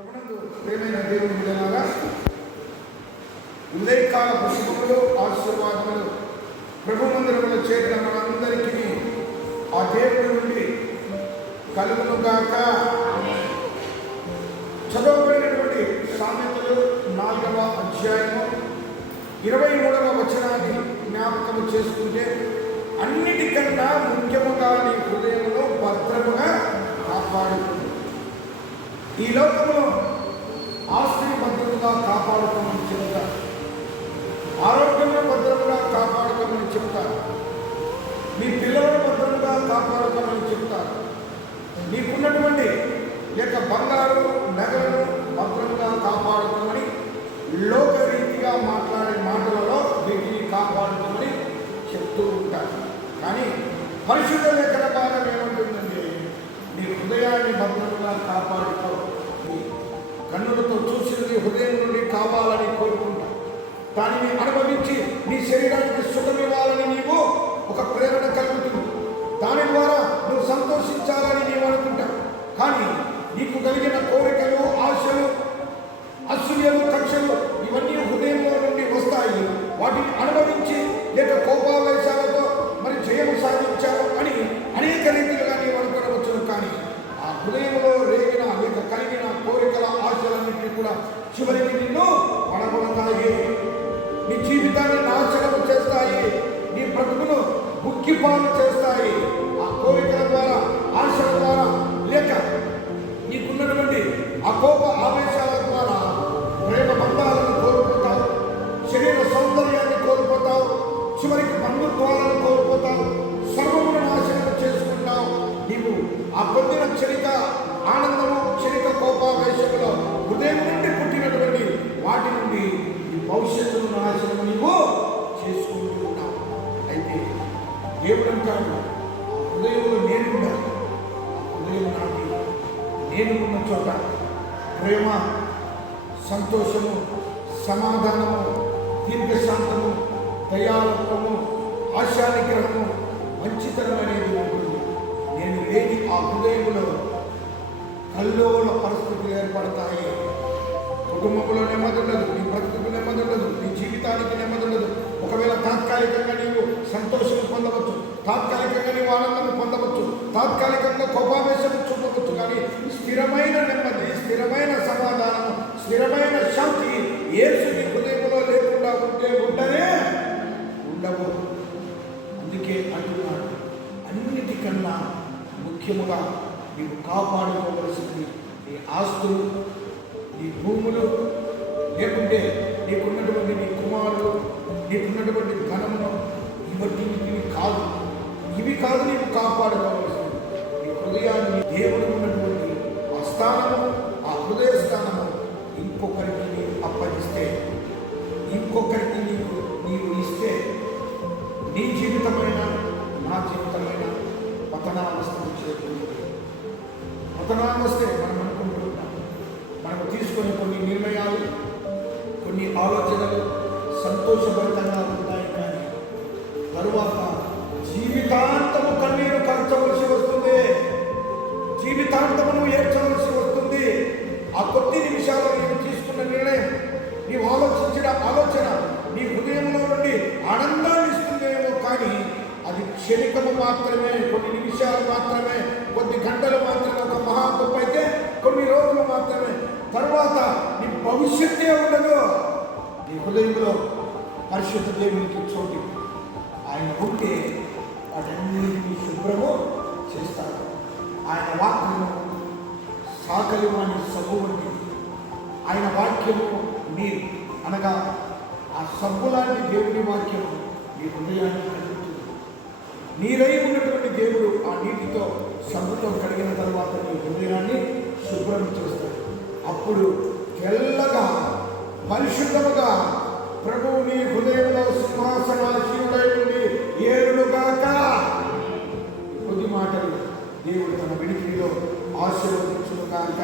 ప్రభునందు ప్రియమైన దేవుని బిడ్డలారా, ఉదయకాల పుష్పములు ఆశీర్వాదములు ప్రభు మందిరంలో చేరిన మనందరికీ ఆ దేవుడి నుండి కలుగును గాక. చదవబడినటువంటి సామెతలు 4వ అధ్యాయము 23వ వచనాన్ని జ్ఞాపకం చేసుకుంటే, అన్నిటికన్నా ముఖ్యముగా నీ హృదయంలో భద్రముగా కాపాడుతుంది. ఈ లోకంలో ఆస్తిని భద్రతగా కాపాడుకోమని చెబుతారు, ఆరోగ్యంలో భద్రతగా కాపాడుకోమని చెబుతారు, మీ పిల్లలను భద్రతగా కాపాడుకోమని చెబుతారు, నీకున్నటువంటి యొక్క బంగారు నగలను భద్రంగా కాపాడుకోమని లోకరీతిగా మాట్లాడే మాటలలో వీటిని కాపాడుకోమని చెప్తూ ఉంటారు. కానీ పరిశుద్ధ లేఖన భాగం ఏమంటుందంటే, నీ హృదయాన్ని భద్రంగా కాపాడుకో. కన్నులతో చూసినది హృదయం నుండి కావాలని కోరుకుంటా, దానిని అనుభవించి నీ శరీరానికి సుఖమివ్వాలని నీవు ఒక ప్రేరణ కలుగుతుంది. దాని ద్వారా నువ్వు సంతోషించాలని నీవు అనుకుంటావు. కానీ నీకు కలిగిన కోరికలు, ఆశలు, అసూయలు, కక్షలు ఇవన్నీ హృదయంలో నుండి వస్తాయి. వాటిని అనుభవించి లేక కోపావేశాలతో మరి జయము సాధించావు అని అనేక రీతిలుగా నీవు అనుకోవచ్చును. కానీ ఆ హృదయంలో రేగిన లేక కలిగిన కోరికల, ఆశలన్నింటినీ కూడా చివరికి నిన్ను పడగొడతాయి, నీ జీవితాన్ని నాశనం చేస్తాయి, నీ బ్రతుకును ముక్కిపాలు చేస్తాయి. ఆ కోరికల ద్వారా, ఆశల ద్వారా, లేక నీకున్నటువంటి ఆ కోప ఆవేశాల ద్వారా ప్రేమ బంధాలను కోల్పోతావు, శరీర సౌందర్యాన్ని కోల్పోతావు, చివరికి బంధుత్వాలను కోల్పోతావు, సర్వమును నాశనం చేసుకుంటావు. నీవు ఆ పొందిన క్షణిక ఆనందము, క్షణిక కోపావేశంలో హృదయం నుండి పుట్టినటువంటి వాటి నుండి ఈ భవిష్యత్తును నాశనం నీవు చేసుకుంటూ ఉన్నావు. అయితే దేవుడు అంటాడు, హృదయంలో నేను ఉండాలి. హృదయం నాటి నేను ఉన్న చోట ప్రేమ, సంతోషము, సమాధానము, దీర్ఘశాంతము, దయాలత్వము, ఆశానిగ్రహము, మంచితనం అనేది ఉంటుంది. నేను లేని ఆ హృదయంలో కల్లోల పరిస్థితులు ఏర్పడతాయి. కుటుంబంలో నెమ్మది ఉండదు, నీ బ్రతుకు నెమ్మది ఉండదు, నీ జీవితానికి నెమ్మది ఉండదు. ఒకవేళ తాత్కాలికంగా నీవు సంతోషం పొందవచ్చు, తాత్కాలికంగా నీవు ఆనందం పొందవచ్చు, తాత్కాలికంగా కోపావేశం చూపవచ్చు. కానీ స్థిరమైన నెమ్మది, స్థిరమైన సమాధానము, స్థిరమైన శాంతి యేసు నీ హృదయంలో లేకుండా ఉంటేనే ఉండవు. అందుకే అంటున్నాడు, అన్నిటికన్నా ముఖ్యముగా నీవు కాపాడుకోవలసింది నీ ఆస్తులు, నీ భూములు, లేకుంటే నీకున్నటువంటి నీ కుమారులు, నీకున్నటువంటి ధనమును. ఇవి కాదు నీవు కాపాడుకోవలసింది. నీ హృదయాన్ని, దేవుడు ఉన్నటువంటి ఆ స్థానము, ఆ హృదయ స్థానము ఇంకొకరికి నీవు అప్పగిస్తే, ఇంకొకరికి నీవు ఇస్తే, నీ జీవితమైన నా జీవితమైన పతనావస్థను చేరుకుంటుంది. పతనావస్థే మనం అనుకుంటూ ఉంటాం. మనకు తీసుకునే కొన్ని నిర్ణయాలు, కొన్ని ఆలోచనలు సంతోషభరితంగా ఉంటాయి. కానీ తరువాత జీవితాంతము కన్నీరు కరచవలసి వస్తుంది, జీవితాంతమును ఏడ్చవలసి వస్తుంది. ఆ కొద్ది నిమిషాలు నీవు తీసుకున్న నిర్ణయం, నీవు ఆలోచించిన ఆలోచన నీ హృదయంలో నుండి ఆనందాన్ని ఇస్తుందేమో, కానీ అది క్షణికము మాత్రమే, కొన్ని నిమిషాలు మాత్రమే, కొద్ది గంటలు మాత్రమే. ఒక మహా గొప్ప అయితే కొన్ని రోజులు మాత్రమే. తరువాత నీ భవిష్యత్తే ఉండదు. నీ హృదయంలో పరిశుద్ధ దేవునికి చోటు ఆయన ఉంటే వాటన్నిటినీ శుభ్రము చేస్తాడు. ఆయన వాక్యము సాకలివాణి సబ్బు వంటిది. ఆయన వాక్యము నీరు అనగా ఆ సబ్బు లాంటి దేవుని వాక్యము నీ హృదయాన్ని కలుగుతుంది. నీరై ఉన్నటువంటి దేవుడు ఆ నీటితో, సబ్బుతో కడిగిన తర్వాత నీ హృదయాన్ని శుభ్రం చేస్తాడు. అప్పుడు తెల్లగా, పరిశుద్ధముగా ప్రభువు నీ హృదయంలో సింహాసనాసీనుడై ఉండి ఏలుగాక. కొద్ది మాటలు దేవుడు తన వినికిడిలో ఆశీర్వదించుగాక.